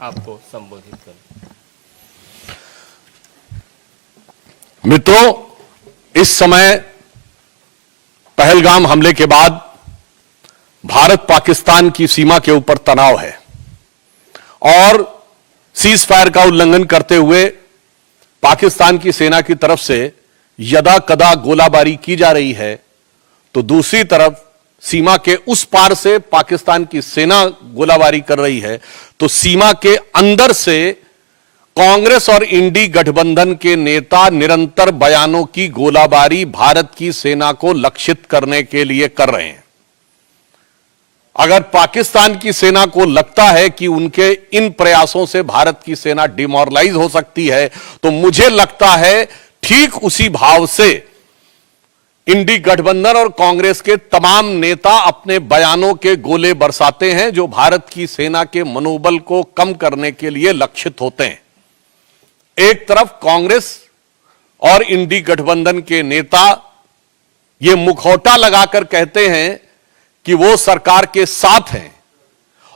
आपको संबोधित करें। मित्रों, इस समय पहलगाम हमले के बाद भारत पाकिस्तान की सीमा के ऊपर तनाव है और सीज फायर का उल्लंघन करते हुए पाकिस्तान की सेना की तरफ से यदा कदा गोलाबारी की जा रही है, तो दूसरी तरफ सीमा के उस पार से पाकिस्तान की सेना गोलाबारी कर रही है, तो सीमा के अंदर से कांग्रेस और इंडी गठबंधन के नेता निरंतर बयानों की गोलाबारी भारत की सेना को लक्षित करने के लिए कर रहे हैं। अगर पाकिस्तान की सेना को लगता है कि उनके इन प्रयासों से भारत की सेना डिमोरलाइज हो सकती है, तो मुझे लगता है ठीक उसी भाव से इंडी गठबंधन और कांग्रेस के तमाम नेता अपने बयानों के गोले बरसाते हैं, जो भारत की सेना के मनोबल को कम करने के लिए लक्षित होते हैं। एक तरफ कांग्रेस और इंडी गठबंधन के नेता ये मुखौटा लगाकर कहते हैं कि वो सरकार के साथ हैं,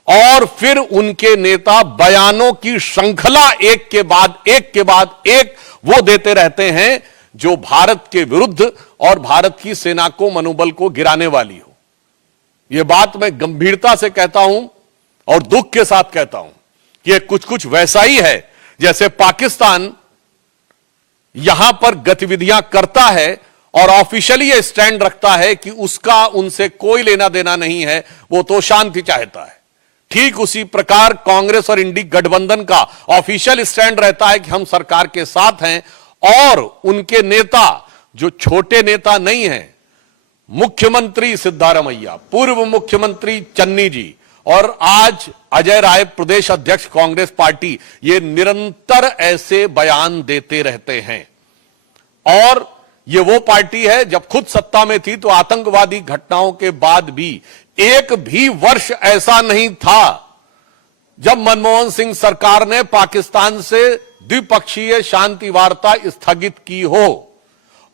और फिर उनके नेता बयानों की श्रृंखला एक के बाद एक वो देते रहते हैं जो भारत के विरुद्ध और भारत की सेना को मनोबल को गिराने वाली हो। यह बात मैं गंभीरता से कहता हूं और दुख के साथ कहता हूं कि यह कुछ वैसा ही है जैसे पाकिस्तान यहां पर गतिविधियां करता है और ऑफिशियली यह स्टैंड रखता है कि उसका उनसे कोई लेना देना नहीं है, वो तो शांति चाहता है। ठीक उसी प्रकार कांग्रेस और इंडी गठबंधन का ऑफिशियल स्टैंड रहता है कि हम सरकार के साथ हैं, और उनके नेता जो छोटे नेता नहीं हैं, मुख्यमंत्री सिद्धारमैया, पूर्व मुख्यमंत्री चन्नी जी और आज अजय राय प्रदेश अध्यक्ष कांग्रेस पार्टी, ये निरंतर ऐसे बयान देते रहते हैं। और ये वो पार्टी है जब खुद सत्ता में थी तो आतंकवादी घटनाओं के बाद भी एक भी वर्ष ऐसा नहीं था जब मनमोहन सिंह सरकार ने पाकिस्तान से द्विपक्षीय शांति वार्ता स्थगित की हो,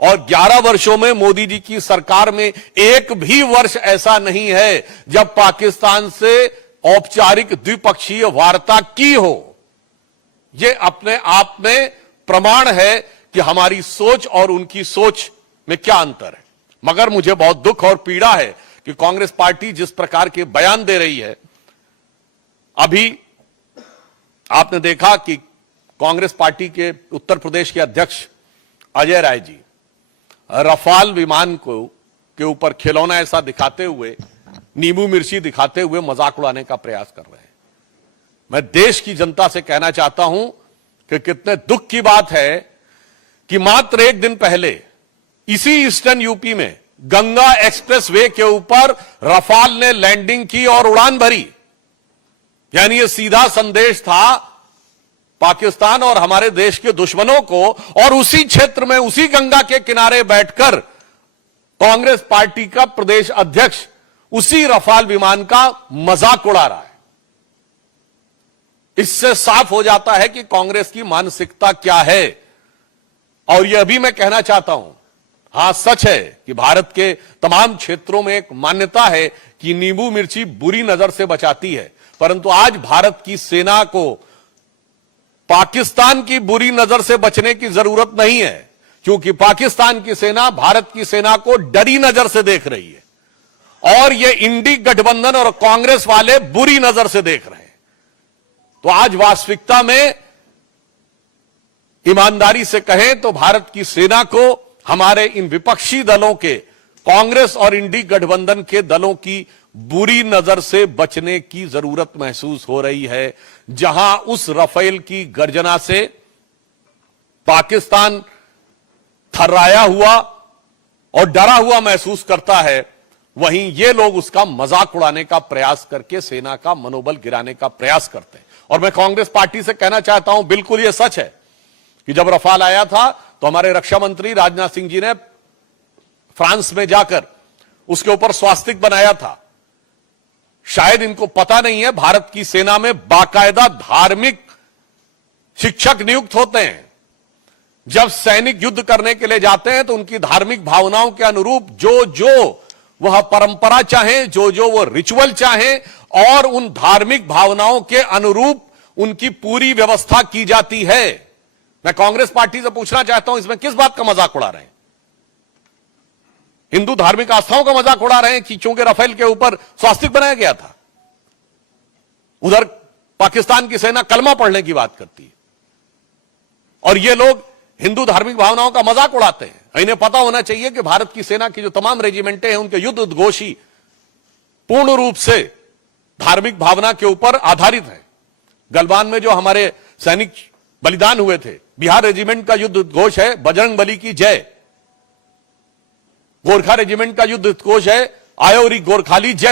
और 11 वर्षों में मोदी जी की सरकार में एक भी वर्ष ऐसा नहीं है जब पाकिस्तान से औपचारिक द्विपक्षीय वार्ता की हो। यह अपने आप में प्रमाण है कि हमारी सोच और उनकी सोच में क्या अंतर है। मगर मुझे बहुत दुख और पीड़ा है कि कांग्रेस पार्टी जिस प्रकार के बयान दे रही है, अभी आपने देखा कि कांग्रेस पार्टी के उत्तर प्रदेश के अध्यक्ष अजय राय जी रफाल विमान को के ऊपर खिलौना ऐसा दिखाते हुए, नींबू मिर्ची दिखाते हुए मजाक उड़ाने का प्रयास कर रहे हैं। मैं देश की जनता से कहना चाहता हूं कि कितने दुख की बात है कि मात्र एक दिन पहले इसी ईस्टर्न यूपी में गंगा एक्सप्रेस वे के ऊपर रफाल ने लैंडिंग की और उड़ान भरी। यानी यह सीधा संदेश था पाकिस्तान और हमारे देश के दुश्मनों को, और उसी क्षेत्र में उसी गंगा के किनारे बैठकर कांग्रेस पार्टी का प्रदेश अध्यक्ष उसी रफाल विमान का मजाक उड़ा रहा है। इससे साफ हो जाता है कि कांग्रेस की मानसिकता क्या है। और यह भी मैं कहना चाहता हूं, हां सच है कि भारत के तमाम क्षेत्रों में एक मान्यता है कि नींबू मिर्ची बुरी नजर से बचाती है, परंतु आज भारत की सेना को पाकिस्तान की बुरी नजर से बचने की जरूरत नहीं है, क्योंकि पाकिस्तान की सेना भारत की सेना को डरी नजर से देख रही है और ये इंडी गठबंधन और कांग्रेस वाले बुरी नजर से देख रहे हैं। तो आज वास्तविकता में ईमानदारी से कहें तो भारत की सेना को हमारे इन विपक्षी दलों के, कांग्रेस और इंडी गठबंधन के दलों की बुरी नजर से बचने की जरूरत महसूस हो रही है। जहां उस रफेल की गर्जना से पाकिस्तान थर्राया हुआ और डरा हुआ महसूस करता है, वहीं ये लोग उसका मजाक उड़ाने का प्रयास करके सेना का मनोबल गिराने का प्रयास करते हैं। और मैं कांग्रेस पार्टी से कहना चाहता हूं, बिल्कुल यह सच है कि जब रफाल आया था तो हमारे रक्षा मंत्री राजनाथ सिंह जी ने फ्रांस में जाकर उसके ऊपर स्वास्तिक बनाया था। शायद इनको पता नहीं है, भारत की सेना में बाकायदा धार्मिक शिक्षक नियुक्त होते हैं। जब सैनिक युद्ध करने के लिए जाते हैं तो उनकी धार्मिक भावनाओं के अनुरूप जो वह परंपरा चाहे, जो वो रिचुअल चाहे, और उन धार्मिक भावनाओं के अनुरूप उनकी पूरी व्यवस्था की जाती है। मैं कांग्रेस पार्टी से पूछना चाहता हूं, इसमें किस बात का मजाक उड़ा रहे हैं? हिंदू धार्मिक आस्थाओं का मजाक उड़ा रहे हैं कि चूंकि राफेल के ऊपर स्वास्तिक बनाया गया था। उधर पाकिस्तान की सेना कलमा पढ़ने की बात करती है और ये लोग हिंदू धार्मिक भावनाओं का मजाक उड़ाते हैं। इन्हें पता होना चाहिए कि भारत की सेना की जो तमाम रेजिमेंटें हैं, उनके युद्ध उद्घोष पूर्ण रूप से धार्मिक भावना के ऊपर आधारित है। गलवान में जो हमारे सैनिक बलिदान हुए थे, बिहार रेजिमेंट का युद्ध उद्घोष है बजरंग बली की जय। गोरखा रेजिमेंट का युद्ध उद्घोष है आयोरी गोरखाली जय।